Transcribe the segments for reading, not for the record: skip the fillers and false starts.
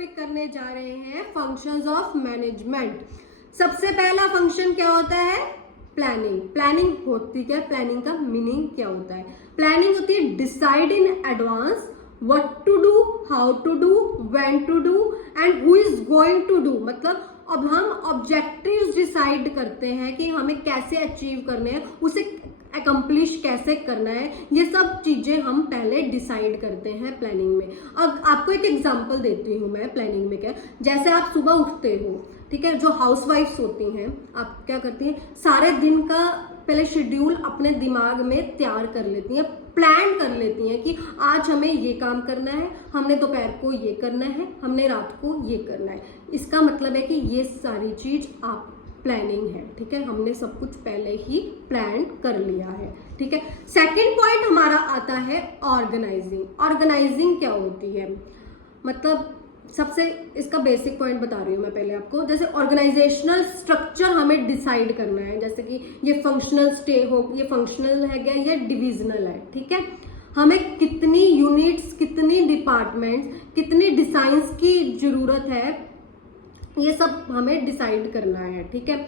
Topic करने जा रहे हैं फंक्शंस ऑफ मैनेजमेंट। सबसे पहला फंक्शन क्या होता है? प्लानिंग। प्लानिंग होती क्या? प्लानिंग का मीनिंग क्या होता है? प्लानिंग होती है decide in advance what to do, how to do, when to do and who is going to do. मतलब अब हम ऑब्जेक्टिव्स डिसाइड करते हैं कि हमें कैसे अचीव करने हैं, उसे अकम्प्लिश कैसे करना है, ये सब चीजें हम पहले डिसाइड करते हैं प्लानिंग में। अब आपको एक एग्जांपल देती हूँ मैं प्लानिंग में क्या। जैसे आप सुबह उठते हो, ठीक है, जो हाउसवाइफ्स होती हैं, आप क्या करती हैं, सारे दिन का पहले शेड्यूल अपने दिमाग में तैयार कर लेती हैं, प्लान कर लेती हैं कि आज हमें ये काम करना है, हमने दोपहर को ये करना है, हमने रात को ये करना है। इसका मतलब है कि ये सारी चीज आप प्लानिंग है, ठीक है, हमने सब कुछ पहले ही प्लान कर लिया है, ठीक है। सेकंड पॉइंट हमारा आता है ऑर्गेनाइजिंग। ऑर्गेनाइजिंग क्या होती है? मतलब सबसे इसका बेसिक पॉइंट बता रही हूँ मैं पहले आपको। जैसे ऑर्गेनाइजेशनल स्ट्रक्चर हमें डिसाइड करना है, जैसे कि ये फंक्शनल स्टे हो, ये फंक्शनल है क्या, ये डिविजनल है, ठीक है। हमें कितनी यूनिट्स, कितनी डिपार्टमेंट्स, कितनी डिजाइंस की जरूरत है, ये सब हमें डिसाइड करना है, ठीक है।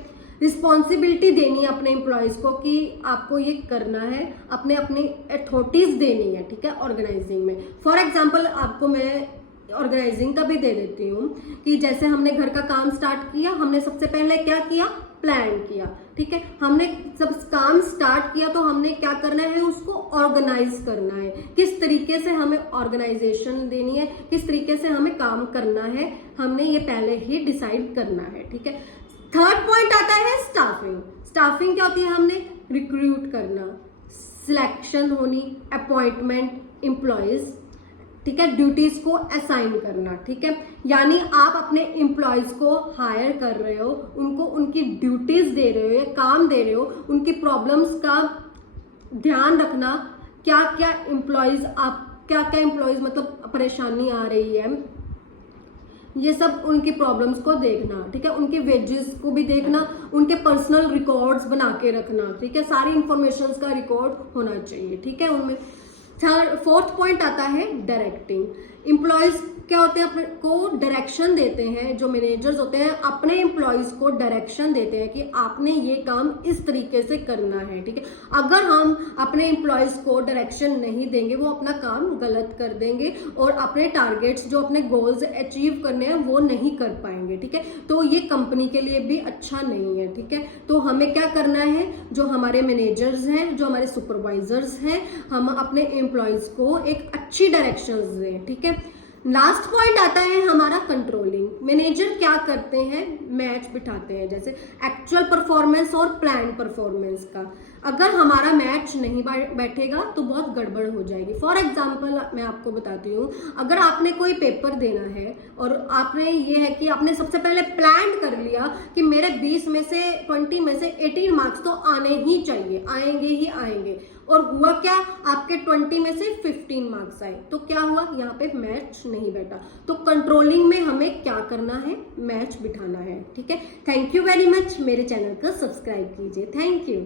रिस्पॉन्सिबिलिटी देनी है अपने एम्प्लॉयज को कि आपको ये करना है, अपने अपनी अथॉरिटीज देनी है, ठीक है, ऑर्गेनाइजिंग में। फॉर एग्जाम्पल आपको मैं ऑर्गेनाइजिंग का भी दे देती हूँ कि जैसे हमने घर का काम स्टार्ट किया, हमने सबसे पहले क्या किया? प्लान किया, ठीक है। हमने सब काम स्टार्ट किया तो हमने क्या करना है? उसको ऑर्गेनाइज करना है, किस तरीके से हमें ऑर्गेनाइजेशन देनी है, किस तरीके से हमें काम करना है, हमने ये पहले ही डिसाइड करना है, ठीक है। थर्ड पॉइंट आता है स्टाफिंग। स्टाफिंग क्या होती है? हमने रिक्रूट करना, सिलेक्शन होनी, अपॉइंटमेंट एम्प्लॉयज, ठीक है, ड्यूटीज को असाइन करना, ठीक है। यानी आप अपने एम्प्लॉयज को हायर कर रहे हो, उनको उनकी ड्यूटीज दे रहे हो या काम दे रहे हो, उनकी प्रॉब्लम्स का ध्यान रखना, क्या क्या एम्प्लॉयज मतलब परेशानी आ रही है, ये सब उनकी प्रॉब्लम्स को देखना, ठीक है। उनके वेजेस को भी देखना, उनके पर्सनल रिकॉर्ड्स बना के रखना, ठीक है, सारी इंफॉर्मेशन का रिकॉर्ड होना चाहिए, ठीक है उनमें। फोर्थ पॉइंट आता है डायरेक्टिंग। एम्प्लॉयज क्या होते हैं? अपने को डायरेक्शन देते हैं, जो मैनेजर्स होते हैं अपने एम्प्लॉयज को डायरेक्शन देते हैं कि आपने ये काम इस तरीके से करना है, ठीक है। अगर हम अपने एम्प्लॉयज को डायरेक्शन नहीं देंगे, वो अपना काम गलत कर देंगे और अपने टारगेट्स, जो अपने गोल्स अचीव करने हैं, वो नहीं कर पाएंगे, ठीक है। तो ये कंपनी के लिए भी अच्छा नहीं है, ठीक है। तो हमें क्या करना है? जो हमारे मैनेजर्स हैं, जो हमारे सुपरवाइजर्स हैं, हम अपने एम्प्लॉयज को एक अच्छी डायरेक्शन दें, ठीक है। लास्ट पॉइंट आता है हमारा कंट्रोलिंग। मैनेजर क्या करते हैं? मैच बिठाते हैं, जैसे एक्चुअल परफॉर्मेंस और प्लान परफॉर्मेंस का। अगर हमारा मैच नहीं बैठेगा तो बहुत गड़बड़ हो जाएगी। फॉर एग्जाम्पल मैं आपको बताती हूँ, अगर आपने कोई पेपर देना है और आपने ये है कि आपने सबसे पहले प्लान कर लिया कि मेरे 20 में से 20 में से 18 मार्क्स तो आने ही चाहिए, आएंगे ही आएंगे, और हुआ क्या? आपके 20 में से 15 मार्क्स आए, तो क्या हुआ? यहाँ पे मैच नहीं बैठा। तो कंट्रोलिंग में हमें क्या करना है? मैच बिठाना है, ठीक है। Thank you very much. मेरे चैनल को सब्सक्राइब कीजिए। Thank you.